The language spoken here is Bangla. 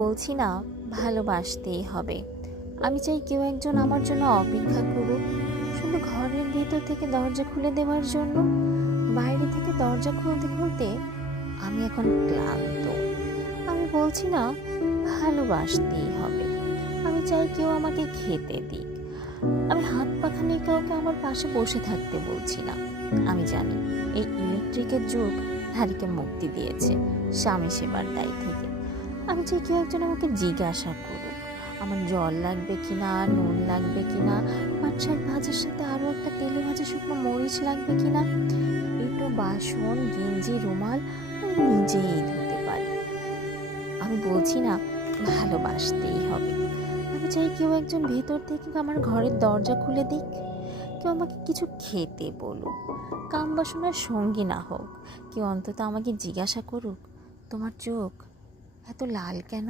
বলছি না, ভালোবাসতেই হবে। আমি চাই কেউ একজন আমার জন্য অপেক্ষা করুক, শুধু ঘরের ভিতর থেকে দরজা খুলে দেওয়ার জন্য। বাইরে থেকে দরজা খুলতে খুলতে আমি এখন ক্লান্ত। আমি বলছি না, ভালোবাসতেই হবে। আমি চাই কেউ আমাকে খেতে দিক। আমি হাত পাখা নিয়ে কাউকে আমার পাশে বসে থাকতে বলছি না। আমি জানি এই ইলেকট্রিকের যুগ নারীকে মুক্তি দিয়েছে স্বামী সেবার দায় থেকে। আমি চাই কেউ একজন আমাকে জিজ্ঞাসা করুক আমার জল লাগবে কিনা, নুন লাগবে কিনা, পাট শাক ভাজার সাথে আরও একটা তেলে ভাজা শুকনো মরিচ লাগবে কিনা। এটো বাসন, গেঞ্জি, রুমাল আমি নিজেই ধুতে পারি। আমি বলছি না, ভালোবাসতেই হবে। আমি চাই কেউ একজন ভেতর থেকে আমার ঘরের দরজা খুলে দিক, কেউ আমাকে কিছু খেতে বলুক, কাম বাসনার সঙ্গী না হোক, কেউ অন্তত আমাকে জিজ্ঞাসা করুক, তোমার চোখ এত লাল কেন?